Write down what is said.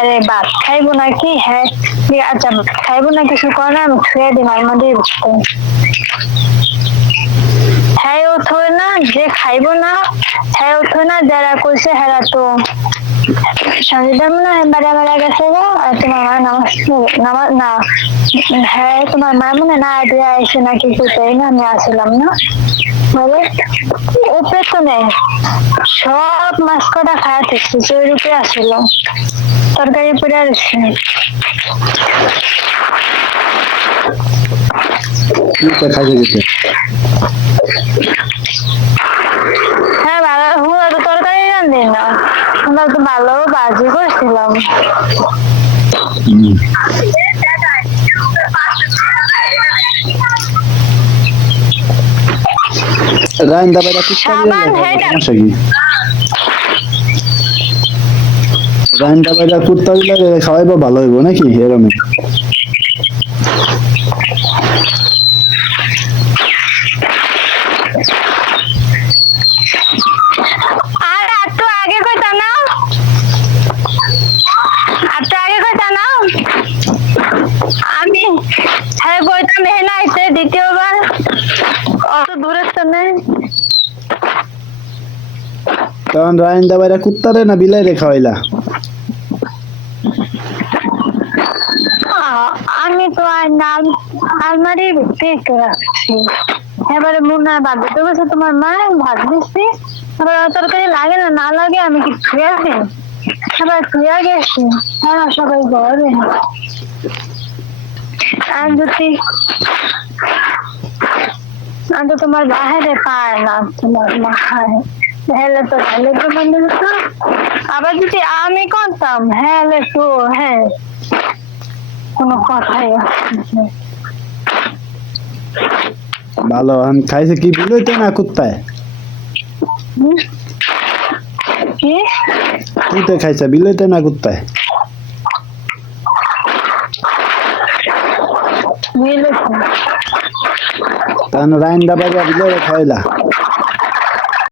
আরে ভাত খাইবো নাকি? হ্যাঁ আচ্ছা খাইবো না কিছু করে না আমি ছুঁয়ে দিই মাঝে মধ্যে হ্যাঁ ও থই না, যে খাইবো না হ্যাঁ ও থই না, যারা কইছে হেরা তো। সঞ্জিতা মনে হয়, বাড়া গেছে গো আর তোমার মা নামাজ নামাজ না হ্যাঁ তোমার মা মনে না দিয়ে আইসে নাকি কোথায় না, আমি আসলাম না। বলে, উপরে তো নেই। সব মাছ কটা খাওয়া থাকছে চোর উপরে আসলো। তরকারি পরে আসছে হ্যাঁ ভালো হুয়া তো তরকারি রান্ধি না। আমরা তো ভালো বাজি করছিলাম। রান্দা বাইরা কুত্তা সাবান দিলে রান্দা বাইরা কুত্তা দিলে খাওয়াইবা ভালো হইব নাকি? না? আমি হ্যাঁ কইতাম হে না আইতে দ্বিতীয়বার। অত দূরে তো নেই। তখন রান্দা বাইরা কুত্তারে না বিলাই রে খাওয়াইলা আমি তো আর নাম ভিতরে রাখছি। এবারে মুন্না বাদ দিতে বলছে, তোমার মা ভাত দিচ্ছি। তরকারি লাগে না না লাগে আমি কি ছুঁয়ে আছি ছুঁয়ে গেছি হ্যাঁ সবাই যদি তো তোমার বাহিরে পায় না, তোমার মা হেলে তো হেলে তো। আবার যদি আমি করতাম, হেলে তো হ্যাঁ। কোনো কথাই ভালো এখন খাইছে কি? বিলইতে না কুত্তায়? কি? কুত্তে খাইছে? বিলইতে না কুত্তায়? মিলেছে তখন রান্দা বাইরা বিলাই রে খাওয়াইলা।